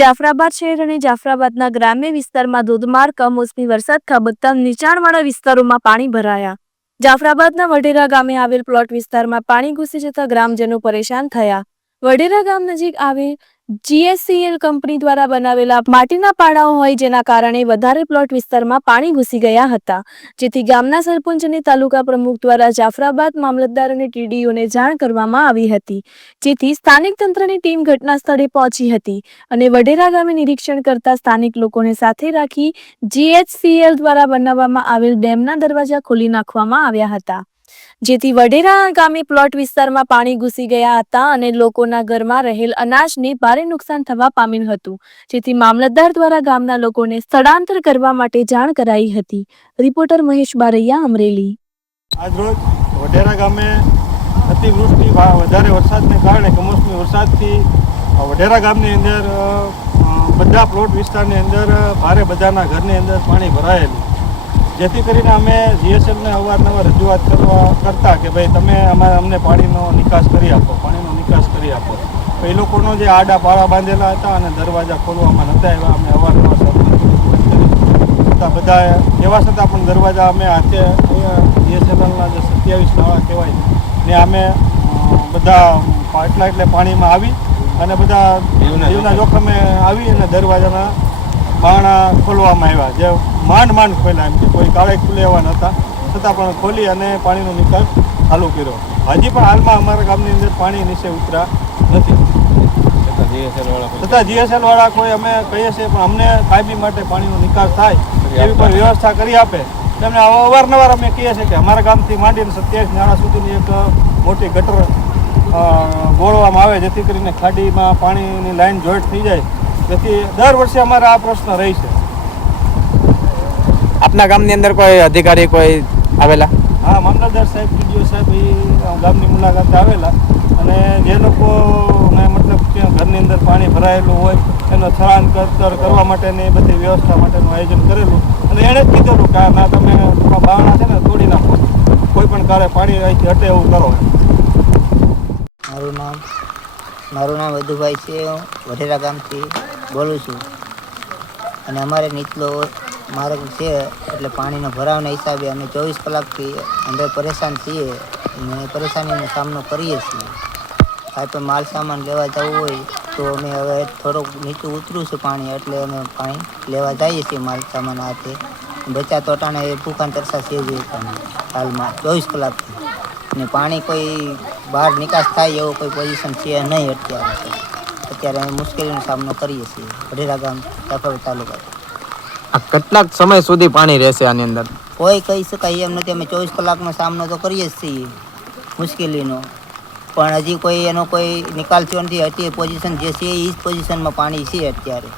જાફરાબાદ શહેર અને જાફરાબાદના ગ્રામ્ય વિસ્તારમાં ધોધમાર કમોસમી વરસાદ ખાબકતા નીચાણવાળા વિસ્તારોમાં પાણી ભરાયા। જાફરાબાદના વઢેરા ગામે આવેલ પ્લોટ વિસ્તારમાં પાણી ઘૂસી જતા ગ્રામજનો પરેશાન થયા। વઢેરા ગામ નજીક આવેલ GSCL કંપની દ્વારા બનાવેલા માટીના પાડાઓ હોય જેના કારણે વધારે પ્લોટ વિસ્તારમાં પાણી ઘૂસી ગયા હતા, જેથી ગામના સરપંચ અને તાલુકા પ્રમુખ દ્વારા જાફરાબાદ મામલતદાર અને TDOને જાણ કરવામાં આવી હતી, જેથી સ્થાનિક તંત્રની ટીમ ઘટના સ્થળે પહોંચી હતી અને વઢેરા ગામે નિરીક્ષણ કરતા સ્થાનિક લોકોને સાથે રાખી GHCL દ્વારા બનાવવામાં આવેલ ડેમના દરવાજા ખોલી નાખવામાં આવ્યા હતા, જેથી વઢેરા ગામે પ્લોટ વિસ્તારમાં પાણી ઘૂસી ગયા હતા અને લોકોના ઘરમાં રહેલ અનાજને ભારે નુકસાન થવા પામ્યું હતું, જેથી મામલતદાર દ્વારા ગામના લોકોને સ્થળાંતર કરવા માટે જાણ કરાઈ હતી। રિપોર્ટર મહેશ બારૈયા, અમરેલી। આજરોજ વઢેરા ગામે અતિવૃષ્ટિ વધારે વરસાદને કારણે કમોસમી વરસાદથી વઢેરા ગામની અંદર બધા પ્લોટ વિસ્તારની અંદર ભારે બધાના ઘરની અંદર પાણી ભરાયેલું, જેથી કરીને અમે GSLને અવારનવાર રજૂઆત કરતા કે ભાઈ તમે અમને પાણીનો નિકાસ કરી આપો, તો એ લોકોનો જે આડા પાળા બાંધેલા હતા અને દરવાજા ખોલવામાં નહોતા એવા અમે અવારનવાર સરપંચ બધા એવા છતાં પણ દરવાજા અમે હાથે GSLના જે 27 નાળા કહેવાય ને અમે બધા એટલે પાણીમાં આવી અને બધા જીવના જોખમે આવી અને દરવાજાના બારણા ખોલવામાં આવ્યા, જે માંડ ખોલ્યા, એમ કે કોઈ કાળે ખુલે એવા નહોતા, છતાં પણ ખોલી અને પાણીનો નિકાલ ચાલુ કર્યો। હજી પણ હાલમાં અમારા ગામની અંદર પાણી નીચે ઉતરા નથી, છતાં GSL વાળા કોઈ અમે કહીએ છીએ પણ અમને કાયમી માટે પાણીનો નિકાલ થાય એવી કોઈ વ્યવસ્થા કરી આપે તેમને અવારનવાર અમે કહીએ છીએ કે અમારા ગામથી માંડીને 27 નાળા સુધીની એક મોટી ગટર ગોળવામાં આવે, જેથી કરીને ખાડીમાં પાણીની લાઈન જોઈન્ટ થઈ જાય, જેથી દર વર્ષે અમારા આ પ્રશ્ન રહી છે। આપના ગામની અંદર કોઈ અધિકારી કોઈ આવેલા? હા, મામલતદાર સાહેબ, TDO સાહેબ એ ગામની મુલાકાતે આવેલા અને જે લોકોને મતલબ કે ઘરની અંદર પાણી ભરાયેલું હોય એનો સ્થળાંતર કરવા માટેની બધી વ્યવસ્થા માટેનું આયોજન કરેલું અને એણે જ કીધેલું કે ના તમે બારણા છે ને તોડી નાખો, કોઈ પણ કાળે પાણી અહીંથી હટે એવું કરો। મારું નામ વધુભાઈ છે, હું વઢેરા ગામથી બોલું છું અને અમારે નીચલો માર્ગ છે એટલે પાણીનો ભરાવના હિસાબે અમે 24 કલાકથી અંદર પરેશાન છીએ અને પરેશાનીનો સામનો કરીએ છીએ। કાંઈ પણ માલ સામાન લેવા જવું હોય તો અમે હવે થોડુંક નીચું ઉતર્યું છે પાણી, એટલે અમે પાણી લેવા જઈએ છીએ માલ સામાન હાથે। બચા તોટાણે ભૂખાન તરસા છે જ હાલમાં 24 કલાકથી, ને પાણી કોઈ બહાર નિકાસ થાય એવો કોઈ પોઝિશન છે નહીં અત્યારે અમે મુશ્કેલીનો સામનો કરીએ છીએ વઢેરા ગામ જાફરાબાદ તાલુકા। કેટલાક સમય સુધી પાણી રહેશે આની અંદર? કોઈ કહી શકાય એમ નથી, અમે 24 કલાકનો સામનો તો કરીએ જ છીએ મુશ્કેલીનો, પણ હજી કોઈ એનો કોઈ નિકાલ થયો નથી। અત્યારે પોઝિશન જે છે એ જ પોઝિશનમાં પાણી છે અત્યારે।